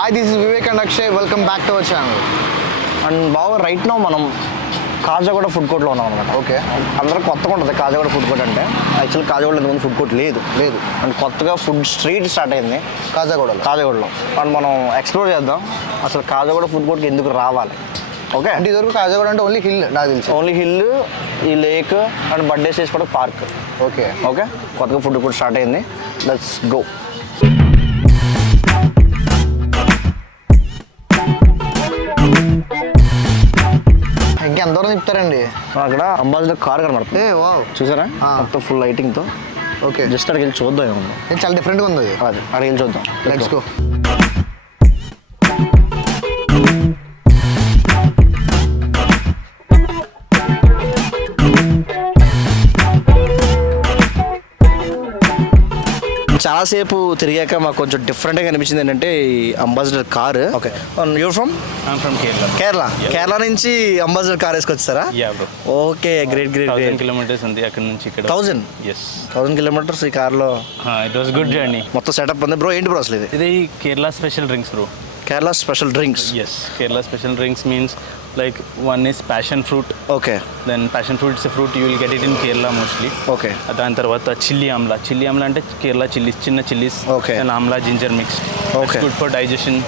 Hi, this is Vivek and Akshay. Welcome back to our channel. And బాగా right no మనం Khajaguda food కోర్ట్లో ఉన్నాం అనమాట. Okay, అందరూ కొత్తగా ఉంటుంది కాజాగూడ ఫుడ్ కోర్ట్ అంటే. యాక్చువల్ కాజాగూడ ఇంతకుముందు ఫుడ్ కోర్ట్ లేదు. అండ్ కొత్తగా ఫుడ్ స్ట్రీట్ స్టార్ట్ అయింది కాజాగూడలో. అండ్ మనం ఎక్స్ప్లోర్ చేద్దాం అసలు కాజాగూడ ఫుడ్ కోర్ట్కి ఎందుకు రావాలి. ఓకే, అంటే ఇదివరకు కాజాగూడ అంటే ఓన్లీ హిల్ నాకు తెలిసి. ఓన్లీ హిల్, ఈ లేక్ అండ్ బర్త్డే స్టేజ్ కూడా పార్క్. ఓకే, కొత్తగా ఫుడ్ కోర్ట్ స్టార్ట్ అయింది. Let's go. ఇంకెంత దూరం తిప్పుతారండి? అక్కడ అంబాసిడర్ కార్ కనబడుతుంది. వావ్, చూసారా? మొత్తం ఫుల్ లైటింగ్తో. ఓకే, జస్ట్ అక్కడికి వెళ్ళి చూద్దాం ఏమన్నా. ఇది చాలా డిఫరెంట్గా ఉంది. అది అక్కడికి వెళ్ళి చూద్దాం. Let's go. చాలాసేపు తిరిగాక మాకు కొంచెం డిఫరెంట్గా అనిపించింది ఏంటంటే ఈ ambassador car. Okay, you're from? I'm from Kerala. Kerala నుంచి అంబాసిడర్ కార్ వేసుకొచ్చారా? Yeah, bro. Okay, great 1000 kilometers ఉంది అక్కడ నుంచి ఇక్కడ. 1000 కిలోమీటర్స్ ఈ కార్లో. It was good journey. మొత్తం సెటప్ ఉంది. బ్రో ఏంటి బ్రో అసలు ఇది? ఇది Kerala special drinks, bro. Kerala special drinks. Yes, Kerala special drinks means like one is passion fruit. Okay, Then passion fruit is a fruit you will get it in Kerala mostly. Okay, దాని తర్వాత chilli amla అంటే Kerala chillies, చిన్న chillies. Okay. And amla ginger mix. Okay. Good for digestion,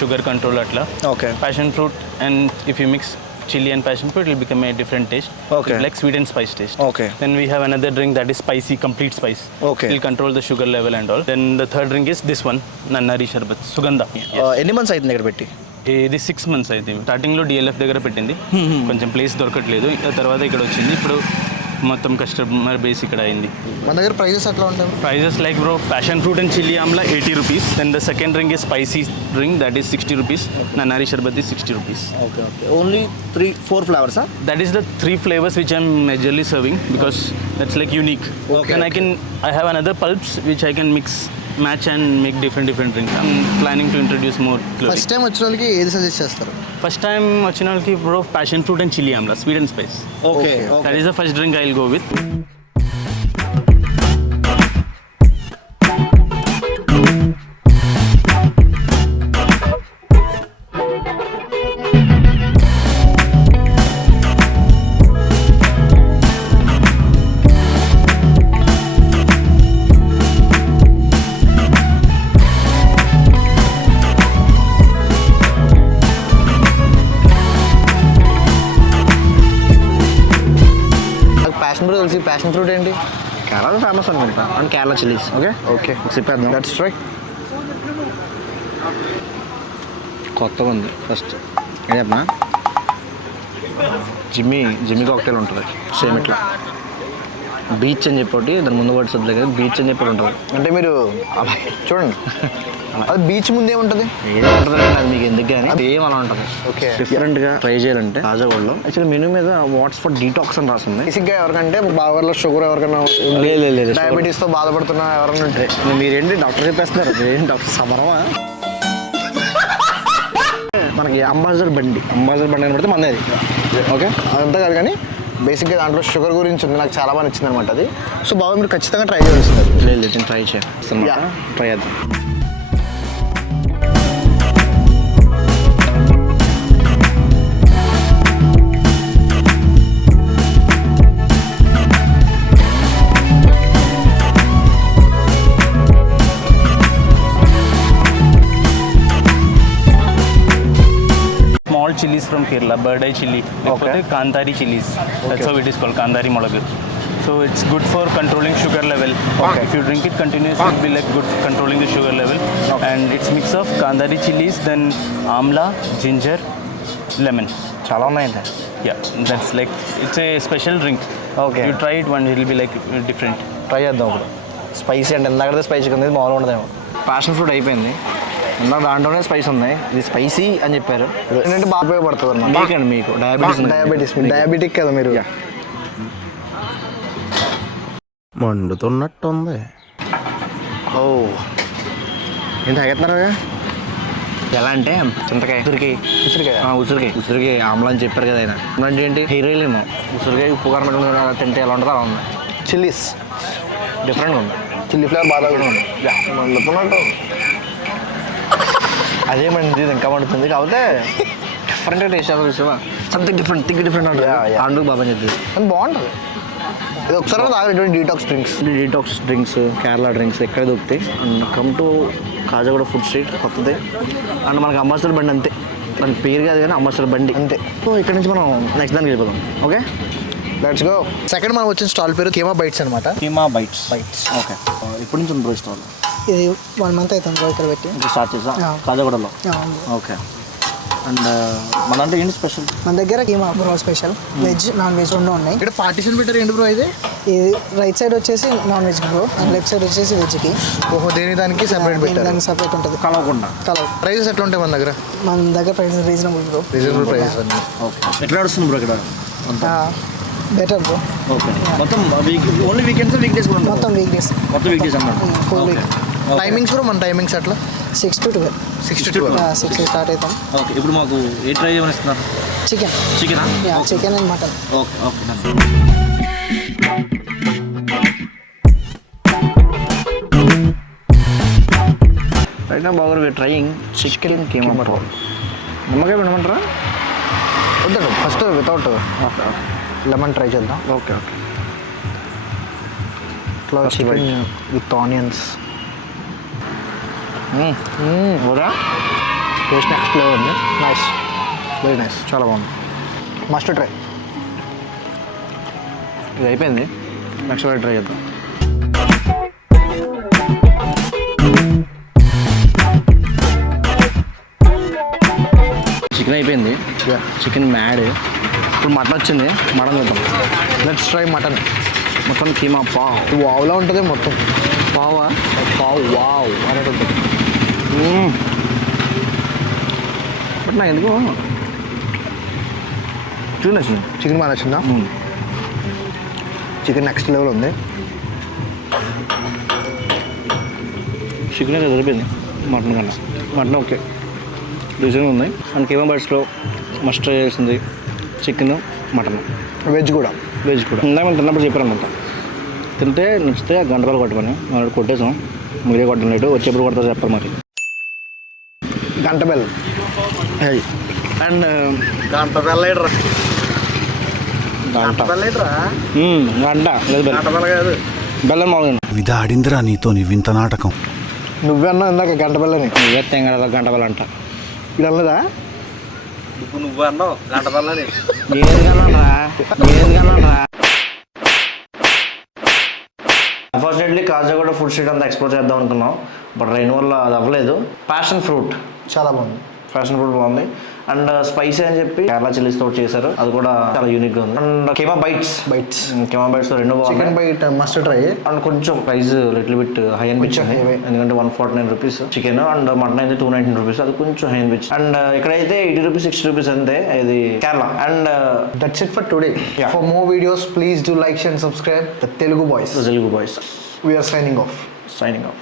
sugar control అట్లా. Okay, Passion fruit, and if you mix chili and passion fruit, it will become a different taste. Okay. It's like sweet and spice taste. Okay. Then we have another drink that is spicy, complete spice. Okay. It will control the sugar level and all. Then the third drink is this one, Nannari Sharbat, Sugandha. ఎన్ని months అవుతుంది ఇక్కడ పెట్టి? ఇది 6 months అయితే. స్టార్టింగ్లో DLF దగ్గర పెట్టింది, కొంచెం ప్లేస్ దొరకట్లేదు. తర్వాత ఇక్కడ వచ్చింది. ఇప్పుడు మొత్తం కస్టమర్ బేస్ ఇక్కడ అయింది. మన దగ్గర ప్రైజెస్ ఎట్లా ఉంటాయి? Prices like bro, passion fruit and chilli amla 80 rupees. Then the second drink is spicy drink, that is 60 rupees. Nannari Sharbat is 60 rupees. Okay, only 3-4 ఫ్లేవర్సా? That is the 3 flavors which I'm majorly serving because that's like unique. Okay, Then I have another pulps which I can match and make different drinks. I'm planning to introduce more clothing. First time వచ్చిన వాళ్ళకి ఏది suggest చేస్తారు? First time వచ్చిన వాళ్ళకి bro, passion fruit and chili amla, sweet and spice. Okay, That is the first drink I'll go with. Passion fruit తెలిసి, passion fruit ఏంటి? Kerala famous అనుకుంటా. And Kerala chillies. Okay, సిప్పేద్దాం. Let's try. కొత్తగా ఉంది. First ఏదమ్మా, జిమ్మీ కాక్టైల్ ఉంటుంది సేమ్ ఇట్లా. బీచ్ అని చెప్పి దాని ముందు వర్డ్స్ వద్దు కదా, బీచ్ అని చెప్పి ఉంటుంది. అంటే మీరు అలా చూడండి, అది బీచ్ ముందే ఉంటుంది. ఏదో ఉంటుంది అది మీకు ఎందుకు కానీ అది ఏం అలా ఉంటుంది. ఓకే, డిఫరెంట్గా ట్రై చేయాలంటే కాజాగూడలో యాక్చువల్లీ మెనూ మీద వాట్స్ ఫర్ డీటాక్స్ అని రాస్తుంది. బేసిక్గా ఎవరికంటే బాగా షుగర్ ఎవరికైనా లేదు డయాబెటీస్తో బాధపడుతున్న ఎవరైనా ఉంటే మీరేంటి డాక్టర్ చెప్పేస్తున్నారు? మీరేంటి డాక్టర్ సమరమా? మనకి అంబాసిడర్ బండి అని పడితే మంది అది. ఓకే, అదంతా కాదు కానీ బేసిక్గా దాంట్లో షుగర్ గురించి ఉంది. నాకు చాలా బాగా నచ్చింది అనమాట అది. సో బాగా మీరు ఖచ్చితంగా ట్రై చేయాల్సింది. లేదు నేను ట్రై చేస్తాను. ట్రై చేద్దాం. Small chilies from Kerala, bird eye chili. Okay. Kandari chilies. That's how it is called, Kandari Molagu. So it's good for controlling sugar level. Okay. If you drink it continuously, it will be like good for controlling the sugar level. Okay. And it's mix of Kandari chilies, then amla, ginger, lemon. చాలా ఉన్నాయండి. Yeah, that's like, it's a special drink. Okay. You try it one, it will be like different. Try చేద్దాం ఇప్పుడు. Spicy అంటే ఇందాక spicy ఉంది, మామూలుగా ఉండదేమో. Passion fruit అయిపోయింది. ఇందాక దాంట్లోనే స్పైస్ ఉన్నాయి, ఇది స్పైసీ అని చెప్పారు. ఏంటంటే బాగా ఉపయోగపడుతుంది అన్నమాట. మీకు డయాబెటిక్ కదా మీరు. మండుతున్నట్టుంది. ఓ ఏంటి తాగేస్తున్నారా? ఎలా అంటే చింతకాయ, ఉసిరికాయ ఆమ్లా అని చెప్పారు కదా ఆయన. అంటే ఏంటి హెయిర్ ఆయిల్ ఏమో, ఉసిరికాయ ఉప్పు కారం పెట్టుకుని తింటే ఎలా ఉంటుందో అలా ఉంది. చిల్లీస్ డిఫరెంట్గా ఉంది. చిల్లీ ఫ్లేవర్ బాగా ఉంది. మండుతున్నట్టు అదే మంది ఇది ఇంకా పడుతుంది కాకపోతే డిఫరెంట్గా టేస్ట్ అవ్వాలి చూసావా సంథింగ్ డిఫరెంట్ ఉంటుంది అందుకు బాబా చెప్పింది కానీ బాగుంటుంది. ఇది ఒకసారి తాగలేదు detox drinks. Detox drinks Kerala drinks ఎక్కడ దొరుకుతాయి and come to Khajaguda food street కొత్తది అండ్ మనకి అంబాసిడర్ బండి అంతే దాని పేరు కాదు కానీ అంబాసిడర్ బండి అంతే. సో ఇక్కడ నుంచి మనం నెక్స్ట్ దానికి వెళ్ళిపోదాం ఓకే లెట్స్ గో. సెకండ్ మనం వచ్చిన స్టాల్ పేరు కేమా బైట్స్ అనమాట. కీమా బైట్స్ ఓకే ఇప్పటి నుంచి ఉంది స్టాల్ ఇది 1 month అవుతుంది బ్రో ఇక్కడ పెట్టి. ఇంకా స్టార్ట్ చేసా కాజాగూడలో ఓకే అండ్ మన అంటే ఏంటి స్పెషల్? మన దగ్గర keema bro special veg non veg రెండు ఉన్నాయి. ఇక్కడ పార్టీషన్ పెట్టారు ఏంటి బ్రో ఇది? ఇది రైట్ సైడ్ వచ్చేసి non veg bro and left side వచ్చేసి వెజ్కి. ఓహో దేని దానికి సెపరేట్ పెట్టారు. దానికి సపరేట్ ఉంటుంది కలవకుండా. ప్రైజెస్ ఎట్లా ఉంటాయి మన దగ్గర? మన దగ్గర price reasonable bro. Reasonable prices అన్నీ. ఓకే ఎట్లా నడుస్తుంది బ్రో ఇక్కడ? Better bro. ఓకే మొత్తం ఓన్లీ వీకెండ్స్ వీక్ డేస్ కూడా మొత్తం వీక్ డేస్ అన్నమాట. Full week. టైమింగ్స్ బ్రో మన టైమింగ్స్ అట్లా 6 to 12. 6 to 12. 6 స్టార్ట్ అవుతాం. ఓకే ఇప్పుడు మాకు ఏ ట్రై చేయమని ఇస్తున్నారు? చికెనా? Chicken and mutton. Okay okay right నా బాగా we're trying chicken keema roll. నిమ్మకాయ పెట్టమంటారా? వద్దండి ఫస్ట్ వితౌట్ లెమన్ ట్రై చేద్దాం. ఓకే ఓకే ఇట్లా First chicken bite. With onions. ఊరా టేస్ట్ నెక్స్ట్ లెవెల్ ఉంది. నైస్, వెరీ నైస్, చాలా బాగుంది. Must try. ఇది అయిపోయింది నెక్స్ట్ వాటి ట్రై చేద్దాం. చికెన్ అయిపోయింది. Chicken mad. ఇప్పుడు మటన్ వచ్చింది. మటన్ చూద్దాం. Let's try mutton. మొత్తం కీమా పావ్. వావ్లా ఉంటుంది మొత్తం. పావా పావ్ వావ్ అనేది ఉంటుంది. బట్ నాకు ఎందుకు చికెన్ వచ్చింది. చికెన్ బాగా నచ్చిందా? చికెన్ నెక్స్ట్ లెవెల్ ఉంది. చికెన్ అయితే సరిపోయింది మటన్ కన్నా. మటన్ ఓకే రీజన్ ఉంది. అండ్ కీమా బైట్స్లో మస్ట్ ట్రై చేసింది చికెన్ మటన్ వెజ్ కూడా. వెజ్ కూడా ఇందాక మనం తిన్నప్పుడు చెప్పారనమాట. తింటే నచ్చితే గంటలు కొట్టమని మనం కొట్టేసాం. మీరే కొట్టలేదు వచ్చేప్పుడు కొడతారు చెప్పారు మరి. గంట బెల్. అండ్ గంట బెల్ గంట లేదు కాదు. బెల్లం మామూలు విధ ఆడిందిరా నీతో నీ వింత నాటకం. నువ్వే అన్నావు ఇందాక గంట బెల్లని. నువ్వే తెంగడ గంట బెల్లం అంట. ఇది అన్నదా? నువ్వు అన్నావు గంట బెల్లని. ఏది కన్నా అన్ఫార్చునేట్లీ కాజాగూడ ఫుడ్ స్ట్రీట్ అంతా ఎక్స్ప్లోర్ చేద్దాం అనుకున్నాం బట్ రైన్ వల్ల అది అవ్వలేదు. ప్యాషన్ ఫ్రూట్ చాలా బాగుంది. ఫ్యాషన్ ఫుడ్ బాగుంది. అండ్ స్పైసీ అని చెప్పి కేరళ చిల్లీస్ తోటి చేశారు. అది కూడా చాలా యూనిక్ గా ఉంది. And keema bites keema bites రెండు బాగుంది. Chicken bite must try. And కొంచెం ప్రైస్ లిటిల్ బిట్ హై అనిపించింది. ఎందుకంటే 149 రూపీస్ చికెన్ అండ్ మటన్ అయితే 219 రూపీస్. అది కొంచెం హై అనిపించింది. అండ్ ఇక్కడైతే 80 రూపీస్ 60 రూపీస్ అంతే. ఇది Kerala. And that's it for today. For more videos please do like and subscribe the Telugu boys. Telugu boys We are signing off. Signing off.